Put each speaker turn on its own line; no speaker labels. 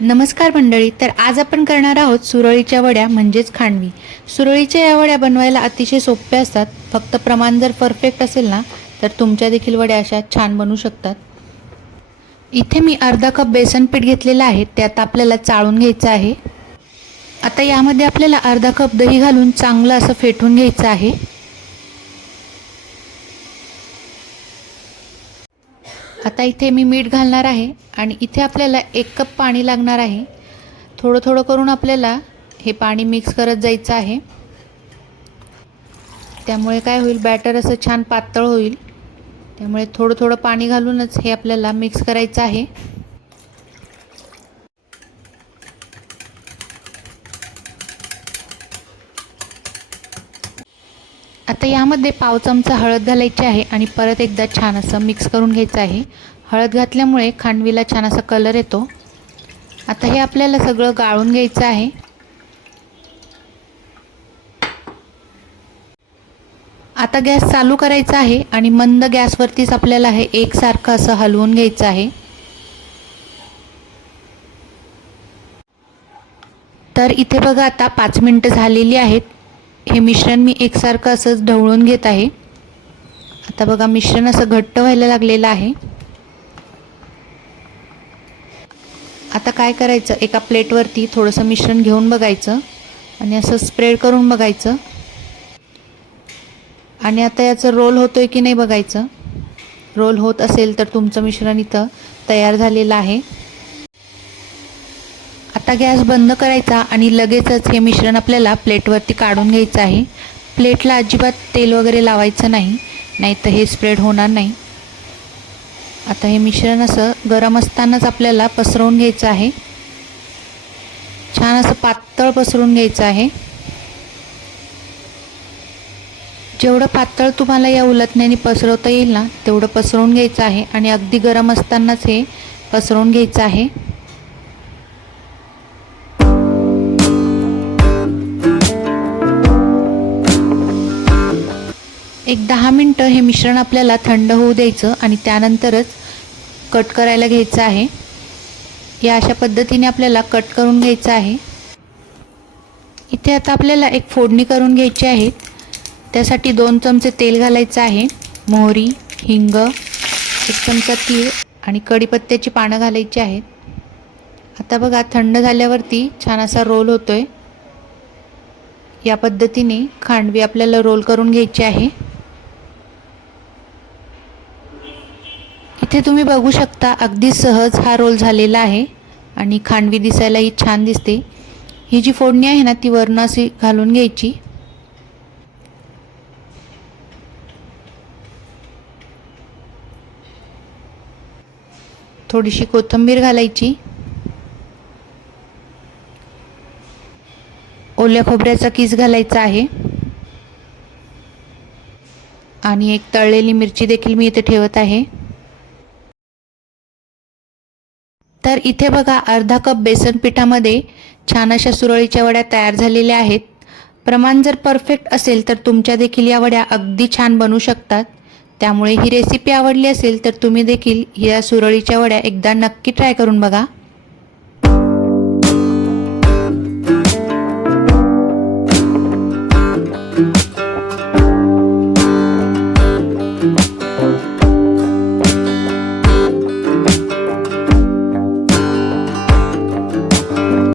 नमस्कार मंडळी तर आज आपण करणार आहोत सुरळीच्या वड्या म्हणजेच खांडवी. सुरळीच्या या वड्या बनवायला अतिशय सोप्या असतात. फक्त प्रमाण जर परफेक्ट असेल ना तर तुमच्या देखील वड्या अशा छान बनू शकतात. इथे मी अर्धा कप बेसन पीठ घेतलेलं आहे त्यात आपल्याला चाळून घ्यायचं आहे. आता यामध्ये आपल्याला अर्धा कप दही घालून चांगलं असं फेटून घ्यायचं आहे. आता इथे मी मीठ घालणार आहे आणि इथे आपल्याला एक कप पाणी लागणार आहे. थोडं थोडं करून आपल्याला हे पाणी मिक्स करत जायचं आहे. त्यामुळे काय होईल बॅटर असं छान पातळ होईल. त्यामुळे थोडं थोडं पाणी घालूनच हे आपल्याला मिक्स करायचं आहे. आता यामध्ये पाव चमचा हळद घालायची आहे आणि परत एकदा छान असं मिक्स करून घ्यायचं आहे. हळद घातल्यामुळे खांडवीला छान असा कलर येतो. आता हे आपल्याला सगळं गाळून घ्यायचं आहे. आता गॅस चालू करायचा आहे आणि मंद गॅसवरतीच आपल्याला हे एकसारखं असं हलवून घ्यायचं आहे. तर इथे बघा आता पाच मिनटं झालेली आहेत. हे मिश्रण मी एकसारखं असंच ढवळून घेत आहे. आता बघा मिश्रण असं घट्ट व्हायला लागलेलं आहे. आता काय करायचं? एका प्लेटवरती थोडंसं मिश्रण घेऊन बघायचं आणि असं स्प्रेड करून बघायचं. आणि आता याचं रोल होतो आहे की नाही बघायचं. रोल होत असेल तर तुमचं मिश्रण इथं तयार झालेलं आहे. आता गॅस बंद करायचा आणि लगेचच हे मिश्रण आपल्याला प्लेटवरती काढून घ्यायचं आहे. प्लेटला अजिबात तेल वगैरे लावायचं नाही नाही तर हे स्प्रेड होणार नाही. आता हे मिश्रण असं गरम असतानाच आपल्याला पसरवून घ्यायचं आहे. छान असं पातळ पसरून घ्यायचं आहे. जेवढं पातळ तुम्हाला या उलटण्याने पसरवता येईल ना तेवढं पसरवून घ्यायचं आहे आणि अगदी गरम असतानाच हे पसरवून घ्यायचं आहे. एक दहा मिनटं हे मिश्रण आपल्याला थंड होऊ द्यायचं आणि त्यानंतरच कट करायला घ्यायचं आहे. या अशा पद्धतीने आपल्याला कट करून घ्यायचं आहे. इथे आता आपल्याला एक फोडणी करून घ्यायची आहे. त्यासाठी दोन चमचे तेल घालायचं आहे. मोहरी हिंग एक चमचा तीळ आणि कढीपत्त्याची पानं घालायची आहेत. आता बघा थंड झाल्यावरती छान असा रोल होतो आहे या पद्धतीने खांडवी आपल्याला रोल करून घ्यायची आहे. इथे तुम्ही बघू शकता अगदी सहज हा रोल झालेला आहे. आणि खांडवी दिसायलाही छान दिसते. ही जी फोडणी आहे ना ती वर्ण अशी घालून घ्यायची. थोडीशी कोथिंबीर घालायची. ओल्या खोबऱ्याचा किस घालायचा आहे. आणि एक तळलेली मिरची देखील मी इथे ठेवत आहे. तर इथे बघा अर्धा कप बेसन पिठामध्ये छान अशा सुरळीच्या वड्या तयार झालेल्या आहेत. प्रमाण जर परफेक्ट असेल तर तुमच्या देखील या वड्या अगदी छान बनू शकतात. त्यामुळे ही रेसिपी आवडली असेल तर तुम्ही देखील या सुरळीच्या वड्या एकदा नक्की ट्राय करून बघा.